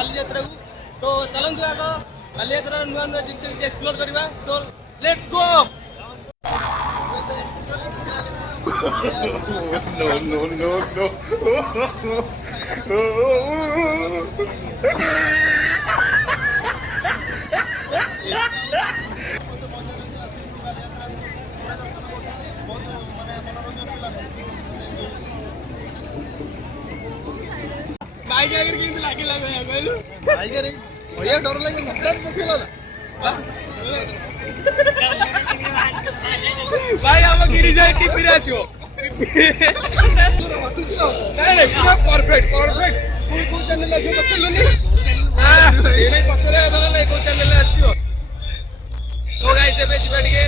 बालीयात्रा को। तो चलନ୍ତୁ आग बालीयात्रा नुआ नुआ जिनिस किछि एक्सप्लोर करबा। So let's go. बाइक आगे केमती लागिला कहलु बाइक रे भैया डर लागे हठात पसिला भाई हम गिरी जाए टिपी रे आछो नहीं पूरा परफेक्ट परफेक्ट को चैनल आछो पकलुनी ए नहीं पकले दला नहीं को चैनल आछो। तो गाइस एबे जिबा टिके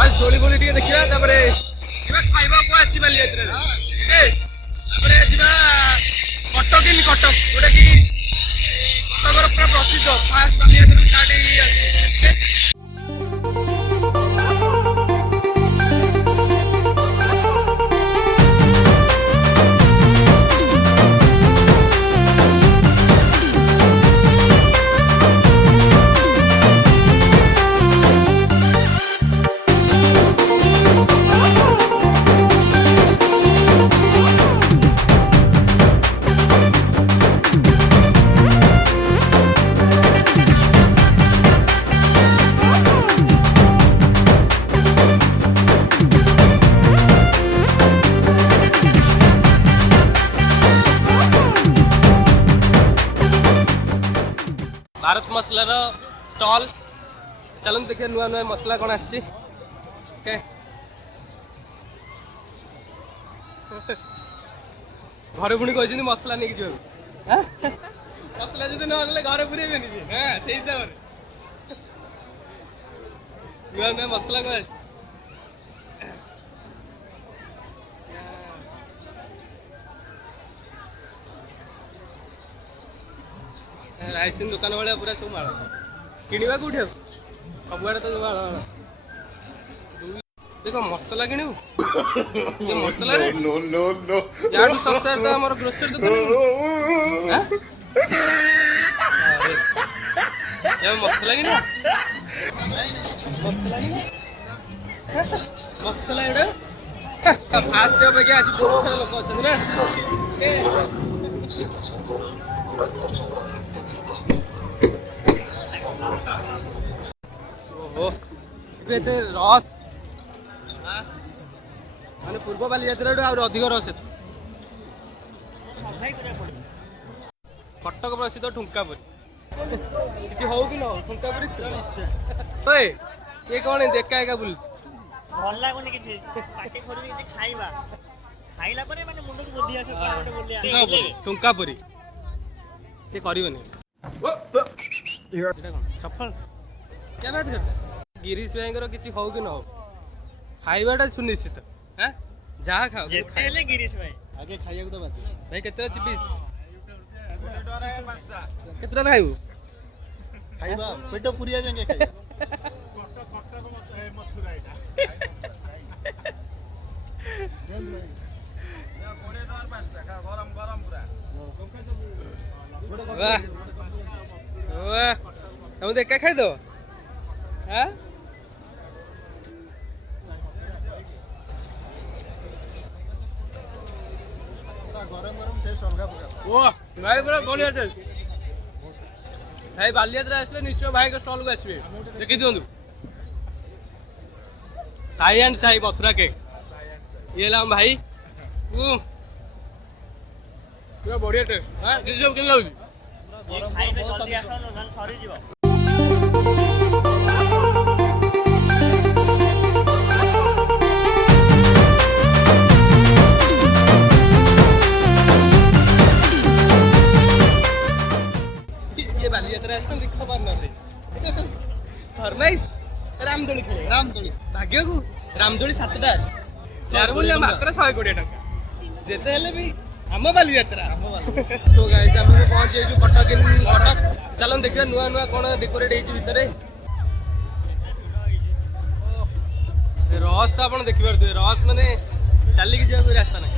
आज डोली बोली टिके देखिया तापरे जिबा खाइबा को आछि बालीयात्रा रे ए तापरे जिबा कटक इन कटक गोटे कि कटकर पूरा प्रसिद्ध फास्ट बालीयात्रा स्टार्ट हेई आछि। भारत मसलार स्टॉल चलन देखिए नुआ नुआ मसला कौन आछि के घर पुणी कहते मसला नहीं जो मसला जब न घर पुरेबे हाँ से हिसाब से नुआ नुआ मसला कौन आछि राइसिन दुकान भाया पूरा सब माड़ किणवा कौटे सबुआड़े तो माड़ देख मसला किणु मसला यार सस्ता तो आम ग्रोसरी दुकान मसला किण मसला एटा फास्ट अपेक्षा आज बहुत सारा लोक अच्छा ना रस माने पूर्व बालीयात्रा अधिक रस कटक प्रसिद्ध ठुंकापुरी किसी हो कि न ठुंकापुरी ये कौन देखा एका बुल भल लागुनी किछि पाटी खोरबी किछि खाइबा खाइला परे माने मुंड को बुद्धि आसे कोन गोटे बोलिया ठुंकापुरी से करबनी एटा कोन सफल क्या बात करता गिरीश भाई किसी हो कि न हो खाइबाटा सुनिश्चित हां जहाँ खाओ जेते हेले गिरीश भाई आगे खाइया तो बात भाई केते अछि पीस केतना खाइबू खाइबा पेट पुरिया जांगे खाइबा मथुरा एटा गरम गरम पूरा वाह वाह हम देखा खाइ दो हां गरम गरम टेस्ट अलगा प्रकार ओ भाई पूरा बढ़िया टेस्ट भाई बालीयात्रा आसले निश्चय भाई के स्टॉल को आसबे देखि दियंतु साई एंड साई मथुरा केक ये लाम भाई पूरा बढ़िया टेस्ट हां रिजर्व केन लाउजी पूरा गरम गरम बहुत जल्दी आसो न सरी जीवो फरमाइश रामदोली खेले रामदोली भाग्य को रामदोली 7टा अछि यार बोले मात्र 120 टका जेते हेले भी हम बालीयात्रा सो गाइस हम पहुंच जेजु कटक चलन देखिए नुआ नुआ कोन डेकोरेट हेछि भितरे रस तो आपण देखि परते रस माने चाली के जेबा रास्ता नै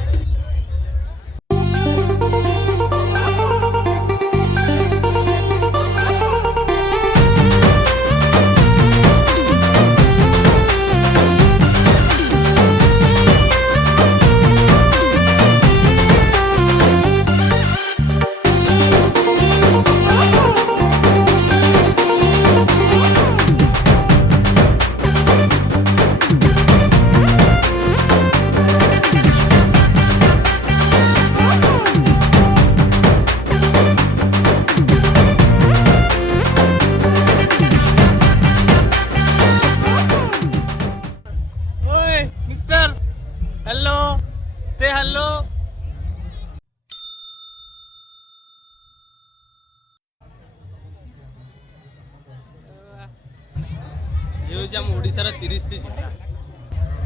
ये होची हम ओडिसा रा 30 टी जिल्ला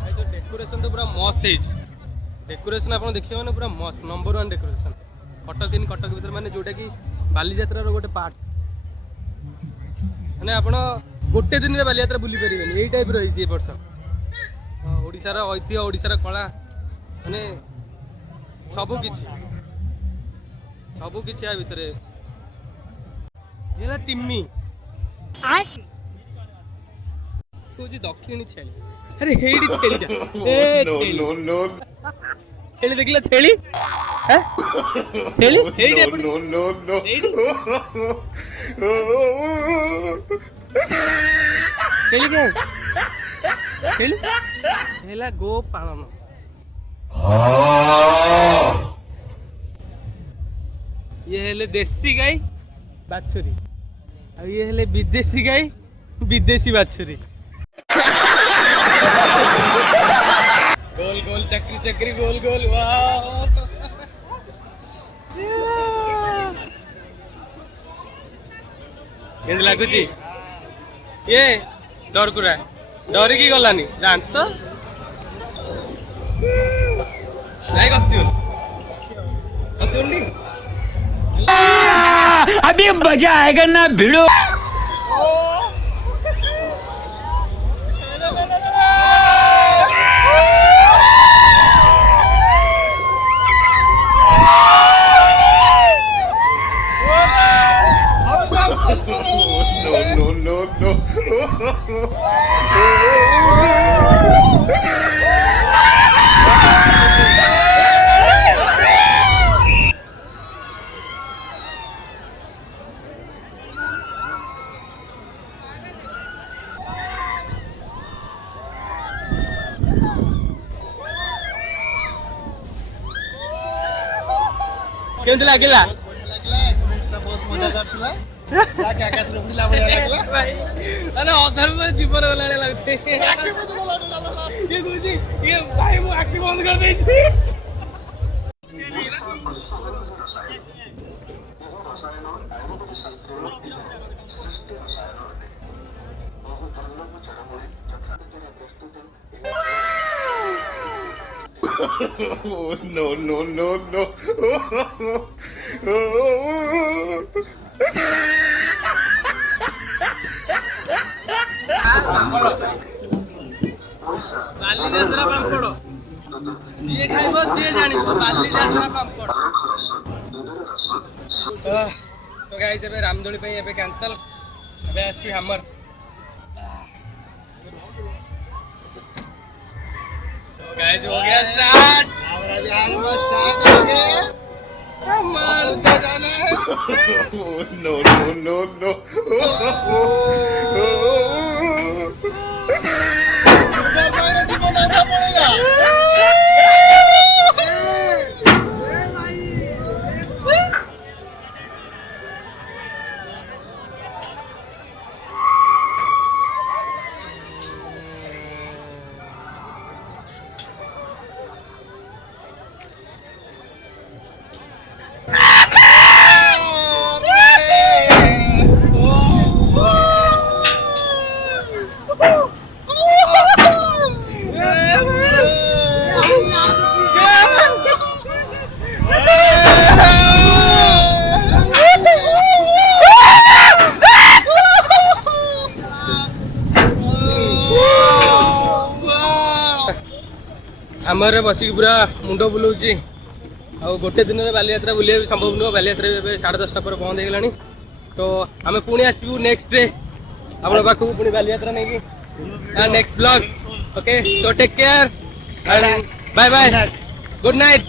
ए जो डेकोरेशन तो पूरा मस्त है डेकोरेशन आपण देखियो माने पूरा मस्त नंबर 1 डेकोरेशन कटक इन कटक भीतर माने जोटा कि बालीयात्रा रो गोटे पार्ट माने आपण गोटे दिन रे बालीयात्रा बुली परिबेनी एई टाइप रही छी ए वर्ष ओडिसा रा ऐतिह्य ओडिसा रा कला माने सब किछि आ भितरे येला तिम्मी कोजी दक्षिणी छेली अरे हेडी छेलीटा ए छेली नो नो छेली देखिला छेली हैं छेली हेडी नो नो नो छेली के छेली हेला गो पालन ये हेले देसी गाय बाछुरी और ये हेले विदेशी गाय विदेशी बाछुरी गोल गोल चक्री चक्री गोल गोल वाह केंद्र लागुची ये डर कुरा डर की गलानी जान तो नहीं कसियो नहीं अभी मजा आएगा ना भिड़ो केंद्र लागला एक्सपीरियंस बहुत मजेदार थिला जाके आकाश रे उड़िला बढ़िया लागला अरे अधर्म जीवन वाला लगते आखि में तो डाला ये गुरुजी ये भाई वो आखि बंद कर दे छी Oh, no, no, no, no. Baliyatra पापड़ जी खाइबो सी जानिबो बालीयात्रा पापड़ तो गाइस एबे रामदोली पई एबे कैंसिल एबे आस्ती हमर तो गाइस हो गया स्टार्ट हमारा बिहार में स्टार्ट हो गया कमाल जाना है नो नो नो नो आमर बसिक पूरा मुंड बुलाऊँगी आ गोटे दिन में बालीयात्रा बुलिया भी संभव नुह बालीयात्रा 10:30 पर बंद हो गलानी तो आम पुणी आसबू नेक्स्ट डे आप पाखु पुणी बालीयात्रा नहीं next blog okay so take care and bye bye good night.